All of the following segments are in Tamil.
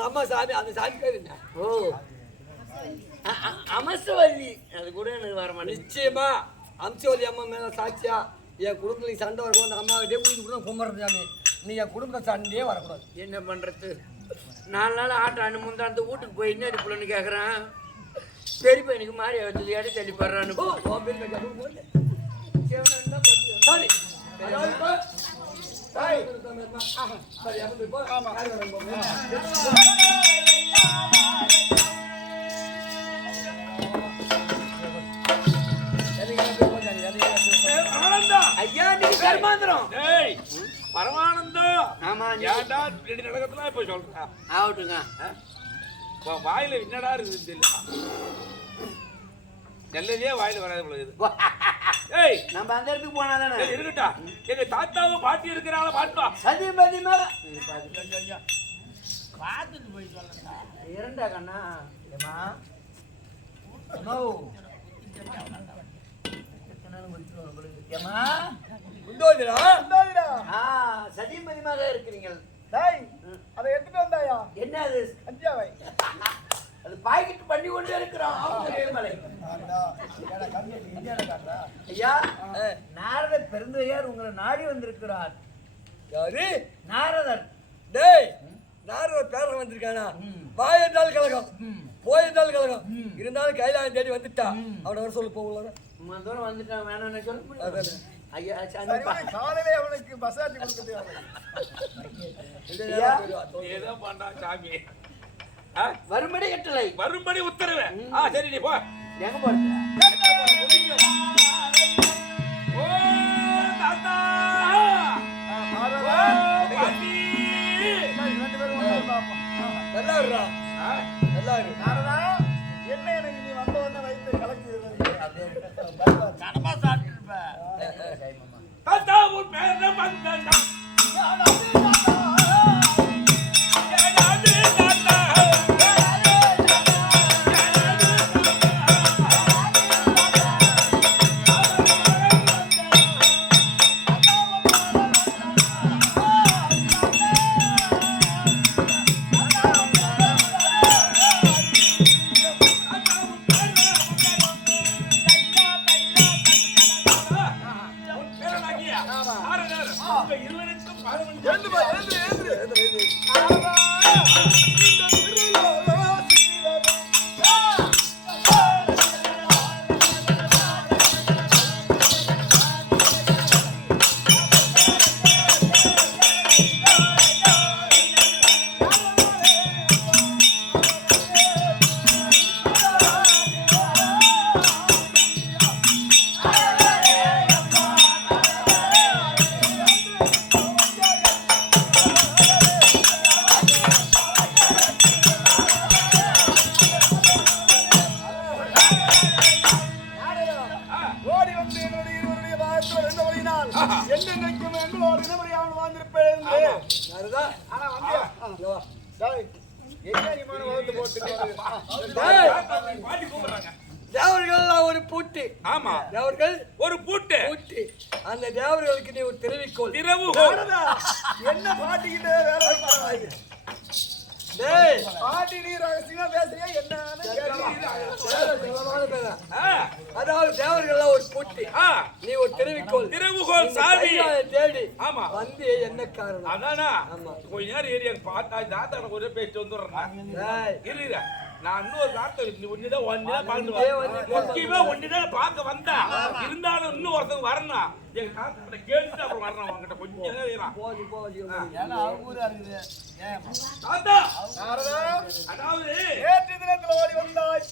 அம்மா சாமி அந்த சாமி பேர் என்ன? ஓ. அமசவல்லி. அது கூட எனக்கு வர மாட்டேங்குது நிச்சயமா. அம்சவல்லி அம்மா மேல சாட்சியா? என் குடும்பத்துல சண்டை வரக்கூடாது. அந்த அம்மா கிட்டே கூட்டிட்டு கூட கும்பிட்றது சாமி. நீ என் குடும்பத்துல சண்டையே வரக்கூடாது. என்ன பண்றது? நாலு நாள் ஆட்டம் அனு முந்தாந்து வீட்டுக்கு போய் என்ன அடிப்புலன்னு கேட்குறான் பெரிய பையனுக்கு மாறி வச்சது இடம் தள்ளி போடுறான்னு. போடல. சரி. ஐயா நீங்க கர்மாந்திரம் பரமானந்தம் ஆமா ஏன்டா ரெண்டு நடக்கத்துல இப்ப சொல்ற ஆகட்டுங்க வாயில என்னடா இருக்குது தெரியல. நல்லதே வாயில வராது போல இருக்குது. ஏய் நம்ம அந்த இடத்துக்கு போனா தானே? இருக்கட்டா எங்க தாத்தாவும் பாட்டி இருக்கிறாங்கள பாட்டுவா சத்தியம் பதியமா இரண்டா கண்ணா? ஏமா அம்மா ஏமா குண்டோதிரா? ஆ சத்தியம் பதியமாக இருக்கிறீங்கள். அதை எடுத்துட்டு வந்தாயா? என்ன அது? அது பாக்கெட் பண்ணி கொண்டே இருக்கிறோம் ஐயா நாரத பெருந்தையார் உங்களை நாடி வந்திருக்கிறார். யாரு? நாரதர். டேய், நாரத பேரன் வந்திருக்கானா? வாய் என்றால் கலகம் ம். போய் என்றால் கலகம் ம். இருந்தாலும் கைலாயம் தேடி வந்துட்டா. ம். அவனை வர சொல்லு போகல தூரம் வந்துட்டான் வேணாம்னு சொல்ல. ஐயா. காலையிலே அவனுக்கு கொடுக்குது ஐயா. ஏதோ பண்றான் சாமி. வரும்படி கட்டளை. வரும்படி உத்தரவு. ஆ சரி நீ போ. எங்க போறது தாத்தா என்ன எனக்கு நீ வந்த உடனே வயித்தை கலக்கி தாத்தா உன் பேர வந்தா ஓடி தேவர்கள்லாம் ஒரு பூட்டு. ஆமா. தேவர்கள் ஒரு பூட்டு. பூட்டு. அந்த தேவர்களுக்கு நீ ஒரு தெரிவிக்கோள். திறவுகோல் என்ன பாட்டிக்கிட்டே வேலை பாட்டி நீ ரகசியமா பேசுறியா. ஆ, அதாவது தேவர்கள்லாம் ஒரு பூட்டு நீ ஒரு தெரிவிக்கோள் சாவி கைலாய தேடி ஆமா வந்து என்ன காரணம் அதானா. கொஞ்ச நேரம் எனக்கு பார்த்தா தாத்தா ஒரே பேச்சு வந்துடுறேன் டேய், இரு இரு. நான் இன்னொரு வார்த்தை நீ ஒண்ணுதான் ஒண்ணுதான் பார்த்து. முக்கியமா ஒண்ணுதான் பார்க்க வந்தா. இருந்தாலும் இன்னும் ஒருத்தங்க வரணும் எங்க தாத்தா கிட்ட அப்புறம் வரணும் உங்ககிட்ட கொஞ்சம். போது போது தாத்தா! நாரதா, அதாவது நேற்று தினத்துல ஓடி வந்தாய்.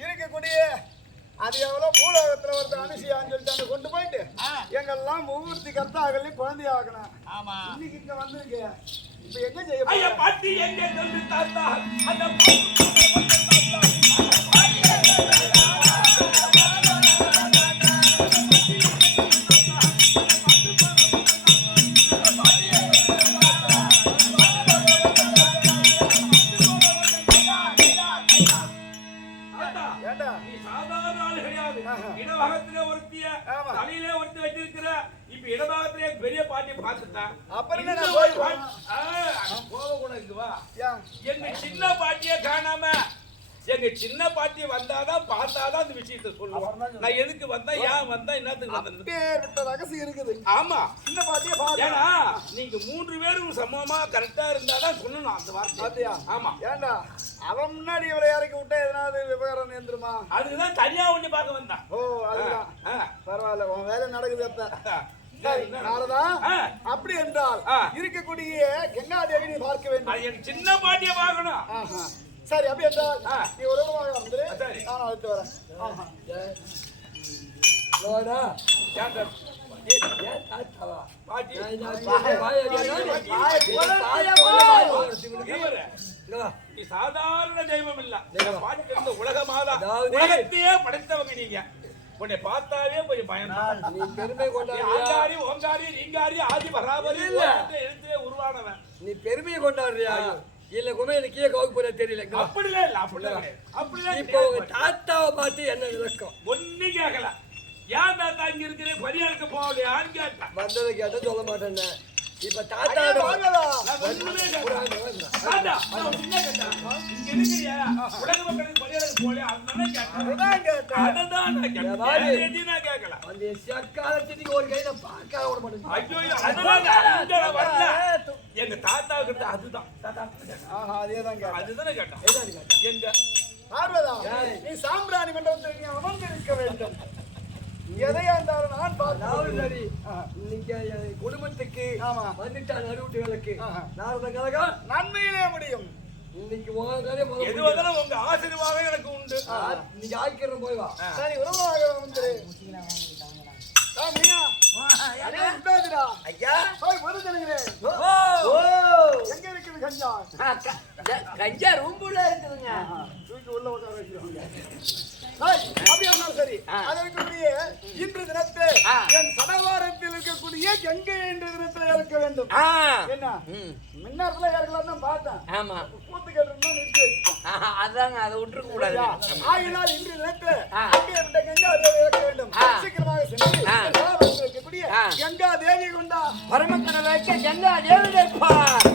இருக்கக்கூடிய அது எவ்வளோ பூலோகத்துல ஒருத்தர் அனுசியான்னு சொல்லிட்டு கொண்டு போயிட்டு எங்கெல்லாம் முகூர்த்தி கர்த்தாக்கள்லையும் குழந்தை ஆகணும் இன்னைக்கு இங்க வந்திருக்கு. இப்ப என்ன செய்ய? பாட்டி எங்க தாத்தா அந்த இடபாகத்திலே பெரிய பாட்டி பார்த்துட்டா. அப்புறம் என்ன போக இங்க வா. எங்க சின்ன பாட்டிய காணாம எங்க சின்ன பாட்டி வந்தாதான் பார்த்தாதான் அந்த விஷயத்த சொல்லுவான் நான் எதுக்கு வந்தேன் ஏன் வந்தேன் என்னத்துக்கு வந்தேன் ரகசியம் இருக்குது. ஆமா. சின்ன பாட்டியை ஏன்னா நீங்க மூன்று பேரும் சமமா கரெக்டா இருந்தாதான் சொல்லணும் அந்த வார்த்தை ஆமா. ஏண்டா? அவன் முன்னாடி இவளை இறக்கி விட்டா எதனாவது விவகாரம் நேர்ந்துருமா? அதுக்குதான் தனியா ஒண்ணு பார்க்க வந்தான். ஓ அதுதான். பரவாயில்ல உன் வேலை நடக்குது அப்ப. நாரதா. அப்படி என்றால். இருக்கக்கூடிய கங்காதேவி நீ பார்க்க வேண்டும். என் சின்ன பாட்டிய பார்க்கணும். ஆஹா. சரி அப்படி என்றால். நீ ஒரு சரி. நான் அழைத்து வரேன். சாதாரண தெய்வம் இல்ல. தெய்வம். பாட்டி இருந்த உலக மாதா அதாவது- உலகத்தையே படைத்தவங்க நீங்க. உன்னை பார்த்தாவே கொஞ்சம் பயம் நீ பெருமை ஆங்காரி ஓங்காரி நீங்காரி ஆதி பராபரி எழுத்தே உருவானவன். நீ பெருமையை கொண்டாடுறியா? இல்ல குமே எனக்கு கீழே கவுக்கு போற தெரியல. அப்படிலாம் இல்ல அப்படிலாம். அப்படிலாம் இப்போ உங்க. தாத்தாவை பார்த்து என்ன விளக்கம்? ஒண்ணும் கேட்கல ஏன் தாத்தா இங்க இருக்கிற பரியாருக்கு போகலையான்னு கேட்டேன். வந்ததை கேட்டா சொல்ல மாட்டேன்னு. இப்ப தாத்தா. எங்க தாத்தா கிட்ட அதுதான். அதேதான் கேட்டேன். எங்க. நீ சாம்பிராணி மண்டபத்தில் நீ அமர்ந்திருக்க வேண்டும். எதையா இருந்தாலும் நான் அதாவது பார்த்து சரி இன்னைக்கு என் குடும்பத்துக்கு ஆமா. வந்துட்டா நடுவுட்டு ஆஹா. நாரத கழகம் நன்மையிலே முடியும். இன்னைக்கு எது. வந்தாலும் உங்க ஆசீர்வாதம் எனக்கு உண்டு. இன்னைக்கு ஆய்க்கிறேன் போய் வா. சரி உறவாக வந்துரு. கஞ்சா? இருக்குதுங்க. ஆஹா, தூக்கி உள்ள உட்கார. ஏய், அப்படியா இருந்தாலும் சரி ஆ. அது இருக்கக்கூடிய இன்று தினத்தை. என் சடவாரத்தில் இருக்கக்கூடிய கங்கை என்ற தினத்தில் இறக்க வேண்டும் என்ன ம் முன்னாடில இறக்கலாம் தான் பார்த்தேன் ஆமா கூத்து கேட்டு நிறுத்தி அதாங்க அதை விட்டுருக்க கூடாது ஆமா. ஆகினால் இன்று தினத்தில் ஆ. கங்கை கங்கா தேவி இறக்க வேண்டும். சீக்கிரமாக சென்று இருக்கக்கூடிய. கங்கா தேவி கொண்டா பரமக்கடலை வைக்க கங்கா தேவி இருப்பார்